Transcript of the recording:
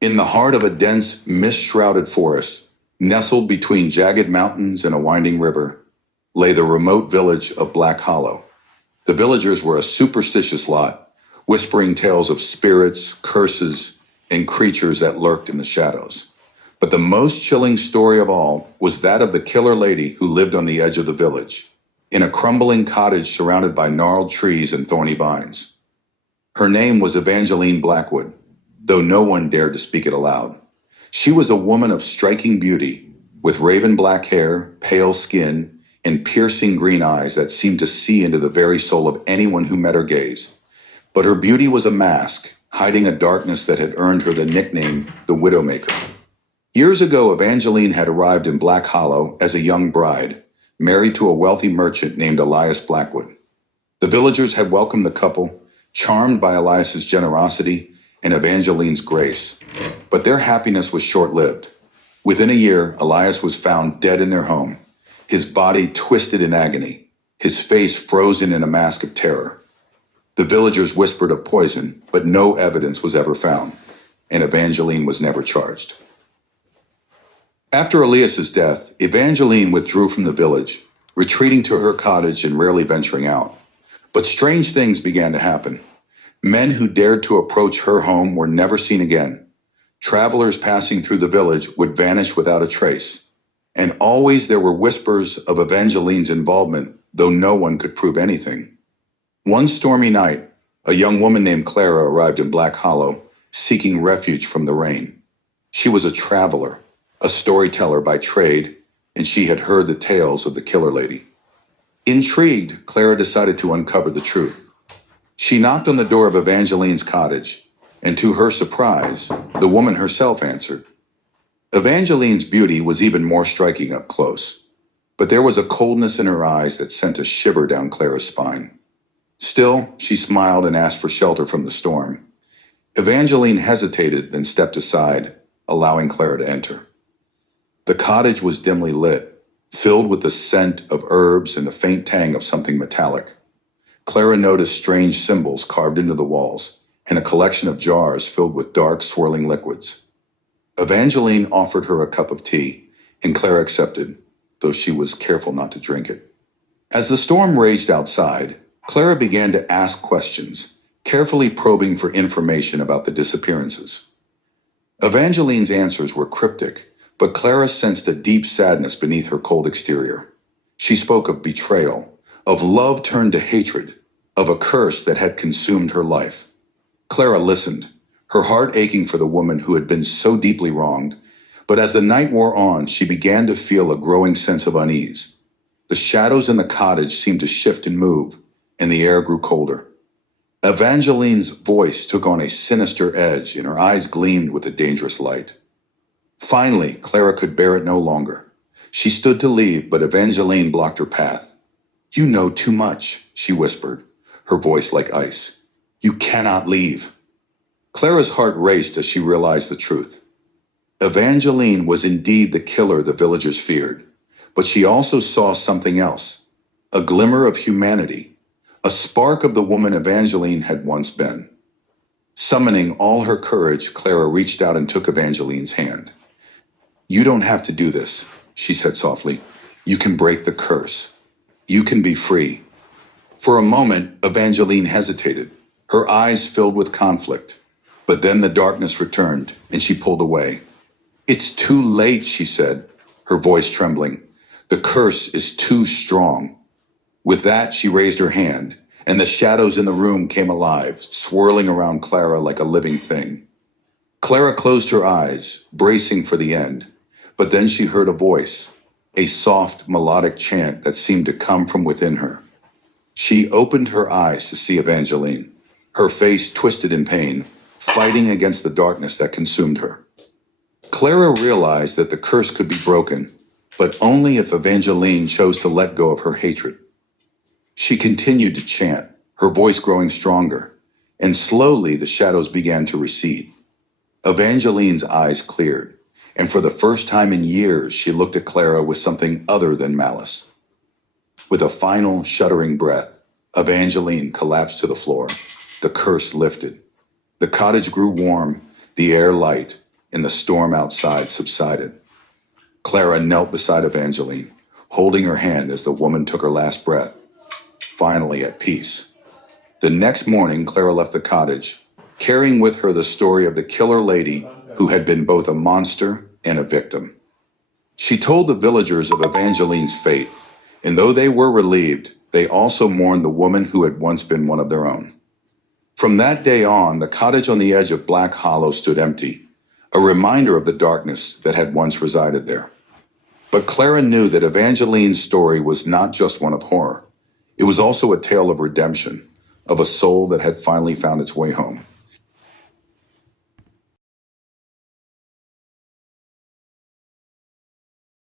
In the heart of a dense, mist-shrouded forest, nestled between jagged mountains and a winding river, lay the remote village of Black Hollow. The villagers were a superstitious lot, whispering tales of spirits, curses, and creatures that lurked in the shadows. But the most chilling story of all was that of the killer lady who lived on the edge of the village, in a crumbling cottage surrounded by gnarled trees and thorny vines. Her name was Evangeline Blackwood, though no one dared to speak it aloud. She was a woman of striking beauty, with raven black hair, pale skin, and piercing green eyes that seemed to see into the very soul of anyone who met her gaze. But her beauty was a mask, hiding a darkness that had earned her the nickname the Widowmaker. Years ago, Evangeline had arrived in Black Hollow as a young bride, married to a wealthy merchant named Elias Blackwood. The villagers had welcomed the couple, charmed by Elias's generosity and Evangeline's grace. But their happiness was short-lived. Within a year, Elias was found dead in their home, his body twisted in agony, his face frozen in a mask of terror. The villagers whispered of poison, but no evidence was ever found, and Evangeline was never charged. After Elias's death, Evangeline withdrew from the village, retreating to her cottage and rarely venturing out. But strange things began to happen. Men who dared to approach her home were never seen again. Travelers passing through the village would vanish without a trace. And always there were whispers of Evangeline's involvement, though no one could prove anything. One stormy night, a young woman named Clara arrived in Black Hollow, seeking refuge from the rain. She was a traveler, a storyteller by trade, and she had heard the tales of the killer lady. Intrigued, Clara decided to uncover the truth. She knocked on the door of Evangeline's cottage, and to her surprise, the woman herself answered. Evangeline's beauty was even more striking up close, but there was a coldness in her eyes that sent a shiver down Clara's spine. Still, she smiled and asked for shelter from the storm. Evangeline hesitated, then stepped aside, allowing Clara to enter. The cottage was dimly lit, filled with the scent of herbs and the faint tang of something metallic. Clara noticed strange symbols carved into the walls and a collection of jars filled with dark, swirling liquids. Evangeline offered her a cup of tea, and Clara accepted, though she was careful not to drink it. As the storm raged outside, Clara began to ask questions, carefully probing for information about the disappearances. Evangeline's answers were cryptic, but Clara sensed a deep sadness beneath her cold exterior. She spoke of betrayal, of love turned to hatred, of a curse that had consumed her life. Clara listened, her heart aching for the woman who had been so deeply wronged, but as the night wore on, she began to feel a growing sense of unease. The shadows in the cottage seemed to shift and move, and the air grew colder. Evangeline's voice took on a sinister edge, and her eyes gleamed with a dangerous light. Finally, Clara could bear it no longer. She stood to leave, but Evangeline blocked her path. "You know too much," she whispered, her voice like ice. "You cannot leave." Clara's heart raced as she realized the truth. Evangeline was indeed the killer the villagers feared, but she also saw something else, a glimmer of humanity, a spark of the woman Evangeline had once been. Summoning all her courage, Clara reached out and took Evangeline's hand. "You don't have to do this," she said softly. "You can break the curse. You can be free." For a moment, Evangeline hesitated, her eyes filled with conflict. But then the darkness returned, and she pulled away. "It's too late," she said, her voice trembling. "The curse is too strong." With that, she raised her hand, and the shadows in the room came alive, swirling around Clara like a living thing. Clara closed her eyes, bracing for the end, but then she heard a voice, a soft, melodic chant that seemed to come from within her. She opened her eyes to see Evangeline, her face twisted in pain, fighting against the darkness that consumed her. Clara realized that the curse could be broken, but only if Evangeline chose to let go of her hatred. She continued to chant, her voice growing stronger, and slowly the shadows began to recede. Evangeline's eyes cleared, and for the first time in years she looked at Clara with something other than malice. With a final, shuddering breath, Evangeline collapsed to the floor. The curse lifted. The cottage grew warm, the air light, and the storm outside subsided. Clara knelt beside Evangeline, holding her hand as the woman took her last breath, finally at peace. The next morning, Clara left the cottage, carrying with her the story of the killer lady who had been both a monster and a victim. She told the villagers of Evangeline's fate, and though they were relieved, they also mourned the woman who had once been one of their own. From that day on, the cottage on the edge of Black Hollow stood empty, a reminder of the darkness that had once resided there. But Clara knew that Evangeline's story was not just one of horror. It was also a tale of redemption, of a soul that had finally found its way home.